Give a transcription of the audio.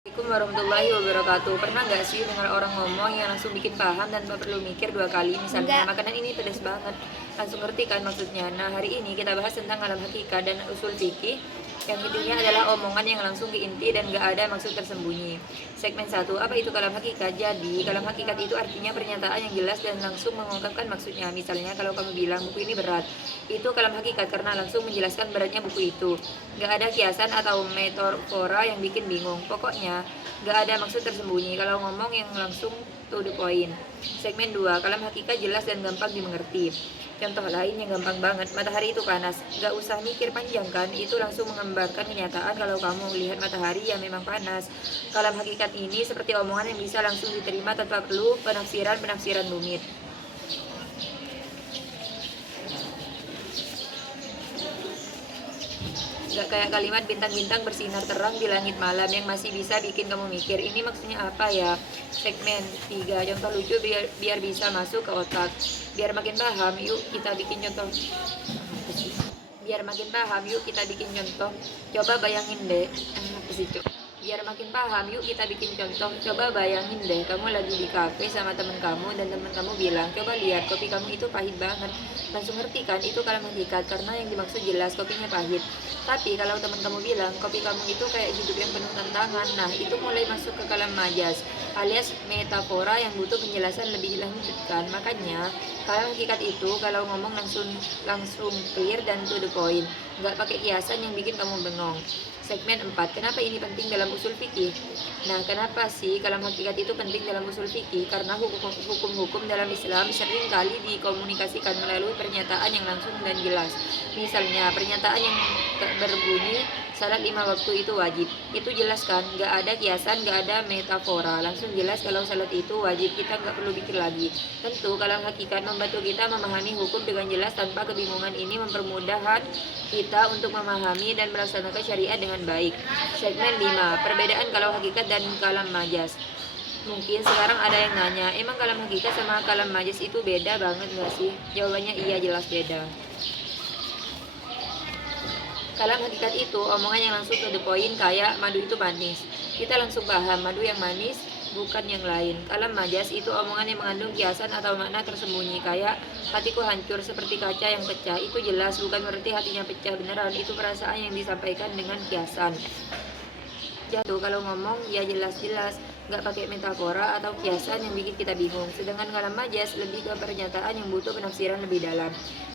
Assalamualaikum warahmatullahi wabarakatuh. Pernah nggak sih dengar orang ngomong yang langsung bikin paham dan tak perlu mikir dua kali? Misalnya, Enggak. makanan ini pedas banget. Langsung ngerti kan maksudnya. Nah, hari ini kita bahas tentang alam hakikat dan usul fikih. Yang intinya adalah omongan yang langsung ke inti dan nggak ada maksud tersembunyi. Segmen satu, apa itu kalam hakikat? Jadi, kalam hakikat itu artinya pernyataan yang jelas dan langsung mengungkapkan maksudnya. Misalnya, kalau kamu bilang buku ini berat, itu kalam hakikat karena langsung menjelaskan beratnya buku itu. Nggak ada kiasan atau metafora yang bikin bingung. Pokoknya, nggak ada maksud tersembunyi kalau ngomong yang langsung to the point. Segmen 2, kalam hakikat jelas dan gampang dimengerti. Contoh lain yang gampang banget, matahari itu panas. Nggak usah mikir panjang kan, itu langsung menggambarkan kenyataan kalau kamu lihat matahari ya memang panas. Kalam hakikat ini seperti omongan yang bisa langsung diterima tanpa perlu penafsiran-penafsiran rumit. Gak kayak kalimat bintang-bintang bersinar terang di langit malam yang masih bisa bikin kamu mikir, ini maksudnya apa ya? Segmen 3, contoh lucu biar bisa masuk ke otak. Biar makin paham, yuk kita bikin contoh. Biar makin paham, yuk kita bikin contoh. Coba bayangin deh. Apa sih, Cuk? Biar makin paham, yuk kita bikin contoh. Coba bayangin deh, kamu lagi di kafe sama temen kamu dan temen kamu bilang, coba lihat kopi kamu itu pahit banget. Langsung ngerti kan, itu kalam hakikat karena yang dimaksud jelas kopinya pahit. Tapi kalau temen kamu bilang, kopi kamu itu kayak hidup yang penuh tantangan, nah itu mulai masuk ke kalam majas alias metafora yang butuh penjelasan lebih lanjut kan. Makanya kalam hakikat itu kalau ngomong langsung langsung clear dan to the point, nggak pakai kiasan yang bikin kamu bengong. Segmen 4, kenapa ini penting dalam usul fikih? Nah, kenapa sih kalam hakikat itu penting dalam usul fikih? Karena hukum-hukum dalam Islam sering kali dikomunikasikan melalui pernyataan yang langsung dan jelas. Misalnya, pernyataan yang berbunyi salat 5 waktu itu wajib. Itu jelas kan? Nggak ada kiasan, nggak ada metafora. Langsung jelas kalau salat itu wajib, kita nggak perlu pikir lagi. Tentu, kalam hakikat membantu kita memahami hukum dengan jelas tanpa kebingungan. Ini mempermudahkan kita untuk memahami dan melaksanakan syariat dengan baik. Segmen 5, perbedaan kalam hakikat dan kalam majas. Mungkin sekarang ada yang nanya, emang kalam hakikat sama kalam majas itu beda banget nggak sih? Jawabannya iya, jelas beda. Kalam hakikat itu omongan yang langsung to the point, kayak madu itu manis. Kita langsung paham madu yang manis bukan yang lain. Kalam majas itu omongan yang mengandung kiasan atau makna tersembunyi, kayak hatiku hancur seperti kaca yang pecah. Itu jelas bukan berarti hatinya pecah beneran, itu perasaan yang disampaikan dengan kiasan. Jatuh kalau ngomong ya jelas-jelas, nggak pakai metafora atau kiasan yang bikin kita bingung. Sedangkan kalam majas lebih ke pernyataan yang butuh penafsiran lebih dalam.